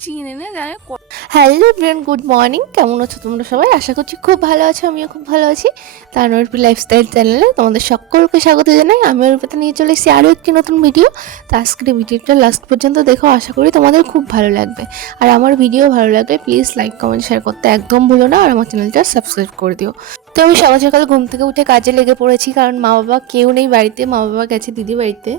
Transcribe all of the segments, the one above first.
চিনে না জানে হ্যালো ফ্রেন্ড গুড মর্নিং। কেমন আছো তোমরা সবাই? আশা করছি খুব ভালো আছো, আমিও খুব ভালো আছি। তার অর্পি লাইফস্টাইল চ্যানেলে তোমাদের সকলকে স্বাগত জানাই। আমি অর্পিতা, নিয়ে চলে এসেছি আরও একটি নতুন ভিডিও। তো আজকের ভিডিওটা লাস্ট পর্যন্ত দেখো, আশা করি তোমাদের খুব ভালো লাগবে। আর আমার ভিডিও ভালো লাগলে প্লিজ লাইক কমেন্ট শেয়ার করতে একদম ভুলো না। আর আমার চ্যানেলটা সাবস্ক্রাইব করে দিও। তো আমি সকাল সকাল ঘুম থেকে উঠে কাজে লেগে পড়েছি, কারণ মা বাবা কেউ নেই বাড়িতে। মা বাবা গেছে দিদি বাড়িতে।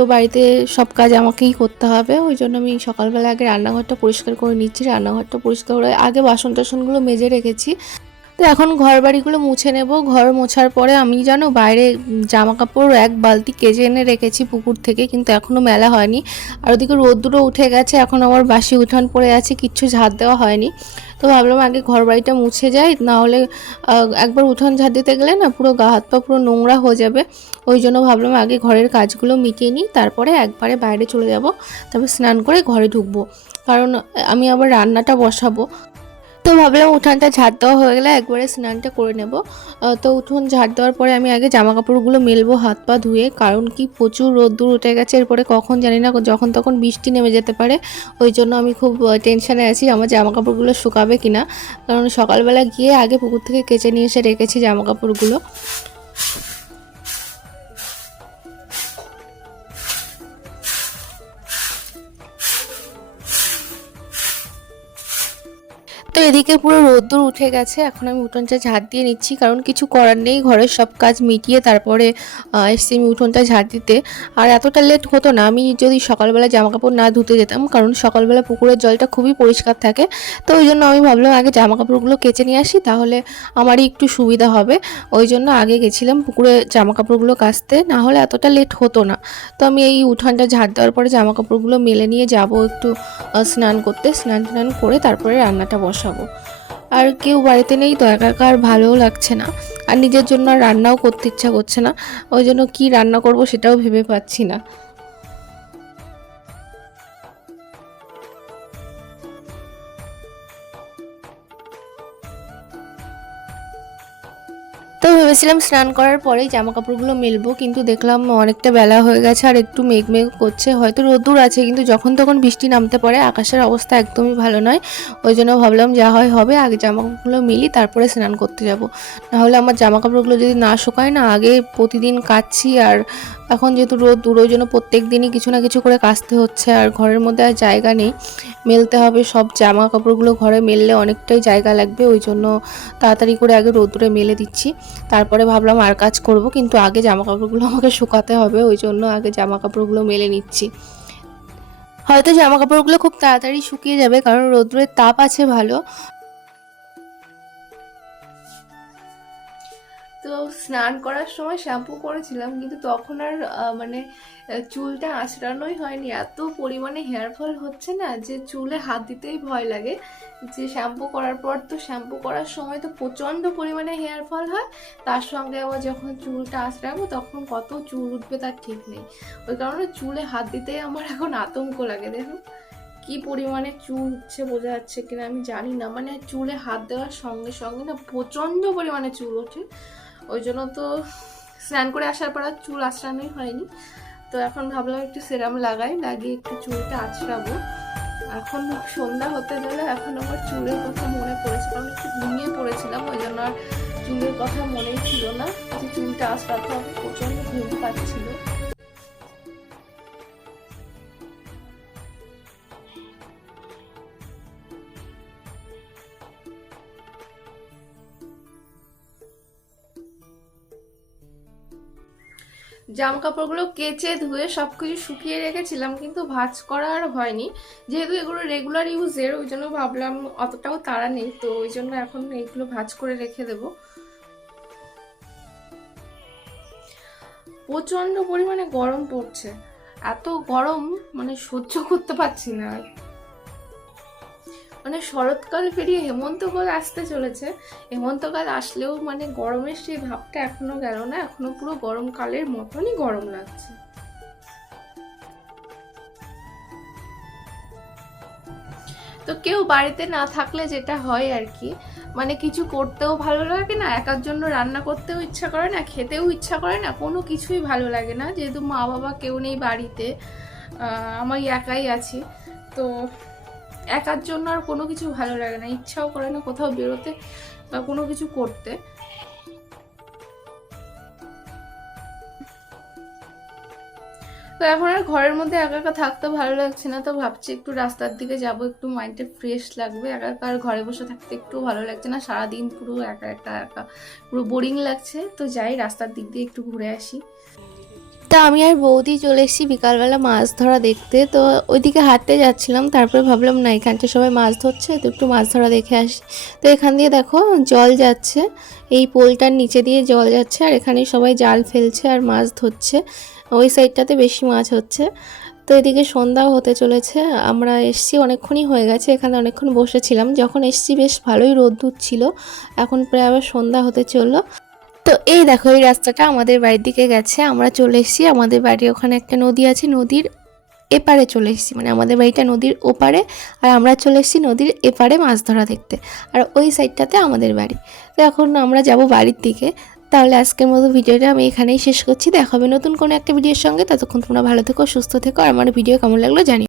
তো বাড়িতে সব কাজ আমাকেই করতে হবে। ওই জন্য আমি সকালবেলা আগে রান্নাঘরটা পরিষ্কার করে নিচ্ছি। রান্নাঘরটা পরিষ্কার করে আগে বাসন টাসনগুলো মেজে রেখেছি। তো এখন ঘর বাড়িগুলো মুছে নেব। ঘর মোছার পরে আমি জানো বাইরে জামা কাপড় এক বালতি কেজে এনে রেখেছি পুকুর থেকে, কিন্তু এখনও মেলা হয়নি। আর ওদিকে রোদ্দুরও উঠে গেছে, এখন আমার বাসি উঠান পড়ে আছে, কিচ্ছু ঝাড় দেওয়া হয়নি। তো ভাবলাম আগে ঘর বাড়িটা মুছে যাই, না হলে একবার উঠান ঝাড় দিতে গেলে না পুরো গা হাত পা পুরো নোংরা হয়ে যাবে। ওই জন্য ভাবলাম আগে ঘরের কাজগুলো মিটিয়ে নিই, তারপরে একবারে বাইরে চলে যাব। তারপর স্নান করে ঘরে ঢুকবো। কারণ আমি আবার রান্নাটা বসাবো তো ভাবলাম উঠানটা ঝাড় দেওয়া হয়ে গেলে একবারে স্নানটা করে নেব। তো উঠোন ঝাড় দেওয়ার পরে আমি আগে জামা কাপড়গুলো মেলবো, হাত পা ধুয়ে। কারণ কি? প্রচুর রোদ্দুর উঠে গেছে। এরপরে কখন জানি না, যখন তখন বৃষ্টি নেমে যেতে পারে। ওই জন্য আমি খুব টেনশানে আছি আমার জামা কাপড়গুলো শুকাবে কিনা। কারণ সকালবেলা গিয়ে আগে পুকুর থেকে কেচে নিয়ে এসে রেখেছি জামা কাপড়গুলো এদিকে পুরো রোদ্দুর উঠে গেছে। এখন আমি উঠোনটা ঝাড় দিয়ে নিচ্ছি, কারণ কিছু করার নেই। ঘরের সব কাজ মিটিয়ে তারপরে এসছি আমি উঠোনটা ঝাড় দিতে। আর এতটা লেট হতো না, আমি যদি সকালবেলা জামা কাপড় না ধুতে যেতাম, কারণ সকালবেলা পুকুরের জলটা খুবই পরিষ্কার থাকে। তো ওই জন্য আমি ভাবলাম আগে জামা কাপড়গুলো কেচে নিয়ে আসি, তাহলে আমারই একটু সুবিধা হবে। ওই জন্য আগে গেছিলাম পুকুরে জামা কাপড়গুলো কাচতে, না হলে এতটা লেট হতো না। তো আমি এই উঠানটা ঝাড় দেওয়ার পরে জামা কাপড়গুলো মেলে নিয়ে যাব একটু স্নান করতে। স্নান টান করে তারপরে রান্নাটা বসাবো। আর কেউ বাড়িতে নেই তো একা একা আর ভালোও লাগছে না। আর নিজের জন্য রান্নাও করতে ইচ্ছা করছে না। ওই জন্য কী রান্না করব সেটাও ভেবে পাচ্ছি না। তো ভেবেছিলাম স্নান করার পরেই জামা কাপড়গুলো মেলবো, কিন্তু দেখলাম অনেকটা বেলা হয়ে গেছে আর একটু মেঘ মেঘ করছে। হয়তো রোদ্দুর আছে, কিন্তু যখন তখন বৃষ্টি নামতে পারে, আকাশের অবস্থা একদমই ভালো নয়। ওই জন্য ভাবলাম যা হয় হবে, আগে জামা কাপড়গুলো মিলি, তারপরে স্নান করতে যাব। নাহলে আমার জামা কাপড়গুলো যদি না শুকায় না, আগে প্রতিদিন কাচ্ছি আর এখন যেহেতু রোদ দূর ওই জন্য প্রত্যেক দিনই কিছু না কিছু করে কাচতে হচ্ছে আর ঘরের মধ্যে আর জায়গা নেই। মেলতে হবে সব জামা কাপড়গুলো ঘরে মেললে অনেকটাই জায়গা লাগবে, ওই জন্য তাড়াতাড়ি করে আগে রোদ্দুরে মেলে দিচ্ছি। তারপরে ভাবলাম আর কাজ করব, কিন্তু আগে জামা কাপড়গুলো আমাকে শুকাতে হবে, ওই জন্য আগে জামা কাপড়গুলো মেলে নিচ্ছি। হয়তো জামা কাপড়গুলো খুব তাড়াতাড়ি শুকিয়ে যাবে, কারণ রৌদ্রের তাপ আছে ভালো। তো স্নান করার সময় শ্যাম্পু করেছিলাম, কিন্তু তখন আর মানে চুলটা আঁচড়ানোই হয়নি। এত পরিমাণে হেয়ার ফল হচ্ছে না যে চুলে হাত দিতেই ভয় লাগে। যে শ্যাম্পু করার পর তো শ্যাম্পু করার সময় তো প্রচণ্ড পরিমাণে হেয়ার ফল হয়। তার সঙ্গে আবার যখন চুলটা আঁচড়াবো তখন কত চুল উঠবে তার ঠিক নেই। ওই কারণে চুলে হাত দিতেই আমার এখন আতঙ্ক লাগে, দেখুন। কি পরিমাণে চুল উঠছে বোঝা যাচ্ছে কিনা আমি জানি না। মানে চুলে হাত দেওয়ার সঙ্গে সঙ্গে না প্রচণ্ড পরিমাণে চুল ওঠে। ওই জন্য তো স্নান করে আসার পর আর চুল আঁচড়ানোই হয়নি। তো এখন ভাবলাম একটু সেরাম লাগাই, লাগিয়ে একটু চুলটা আঁচড়াবো এখন সন্ধ্যা হতে গেলে এখন আমার চুলের কথা মনে পড়েছে কারণ একটু ঘুমিয়ে পড়েছিলাম, ওই জন্য আর চুলের কথা মনেই ছিল না যে চুলটা আঁচড়াতে প্রচণ্ড ঘুম পাচ্ছিল। জামা কাপড়গুলো কেচে ধুয়ে সব কিছু শুকিয়ে রেখেছিলাম, কিন্তু ভাজ করা আর হয়নি। যেহেতু এগুলো রেগুলার ইউজের ওই জন্য ভাবলাম অতটাও তাড়া নেই, তো ওই জন্য এখন এইগুলো ভাজ করে রেখে দেবো। প্রচণ্ড পরিমাণে গরম পড়ছে। এত গরম মানে সহ্য করতে পারছি না। মানে শরৎকাল পেরিয়ে হেমন্তকাল আসতে চলেছে। হেমন্তকাল আসলেও মানে গরমের সেই ভাবটা এখনও গেল না, এখনও পুরো গরমকালের মতনই গরম লাগছে। তো কেউ বাড়িতে না থাকলে যেটা হয় আর কি মানে কিছু করতেও ভালো লাগে না, একার জন্য রান্না করতেও ইচ্ছা করে না, খেতেও ইচ্ছা করে না, কোনো কিছুই ভালো লাগে না। যেহেতু মা বাবা কেউ নেই বাড়িতে আমি একাই আছি, তো একার জন্য আর কোনো কিছু ভালো লাগে না। ইচ্ছাও করে না কোথাও বেরোতে বা কোনো কিছু করতে। তো এখন আর ঘরের মধ্যে একা একা থাকতে ভালো লাগছে না, তো ভাবছি একটু রাস্তার দিকে যাব, একটু মাইন্ডটা ফ্রেশ লাগবে। একা একা আর ঘরে বসে থাকতে একটু ভালো লাগছে না, সারাদিন পুরো একা একা একা, পুরো বোরিং লাগছে। তো যাই, রাস্তার দিক দিয়ে একটু ঘুরে আসি। তা আমি আর বৌদি চলে এসেছি বিকালবেলা মাছ ধরা দেখতে। তো ওইদিকে হাঁটতে যাচ্ছিলাম, তারপরে ভাবলাম, না, এখানটা সবাই মাছ ধরছে, তো একটু মাছ ধরা দেখে আসি। তো এখান দিয়ে দেখো, জল যাচ্ছে, এই পোলটার নিচে দিয়ে জল যাচ্ছে, আর এখানে সবাই জাল ফেলছে আর মাছ ধরছে। ওই সাইডটাতে বেশি মাছ হচ্ছে। তো এদিকে সন্ধ্যাও হতে চলেছে, আমরা এসছি, অনেকক্ষণই হয়ে গেছে, এখানে অনেকক্ষণ বসেছিলাম। যখন এসছি, বেশ ভালোই রোদ্দুর ছিল, এখন প্রায় আবার সন্ধ্যা হতে চলল। তো এই দেখো, এই রাস্তাটা আমাদের বাড়ির দিকে গেছে। আমরা চলে এসেছি, আমাদের বাড়ির ওখানে একটা নদী আছে, নদীর এপারে চলে এসেছি। মানে আমাদের বাড়িটা নদীর ওপারে, আর আমরা চলে এসেছি নদীর এপারে মাছ ধরা দেখতে, আর ওই সাইডটাতে আমাদের বাড়ি। তো এখন আমরা যাব বাড়ির দিকে। তাহলে আজকের মতো ভিডিওটা আমি এখানেই শেষ করছি। দেখা হবে নতুন কোনো একটা ভিডিওর সঙ্গে। ততক্ষণ তোমরা ভালো থেকো, সুস্থ থেকো, আর আমার ভিডিও কেমন লাগল জানি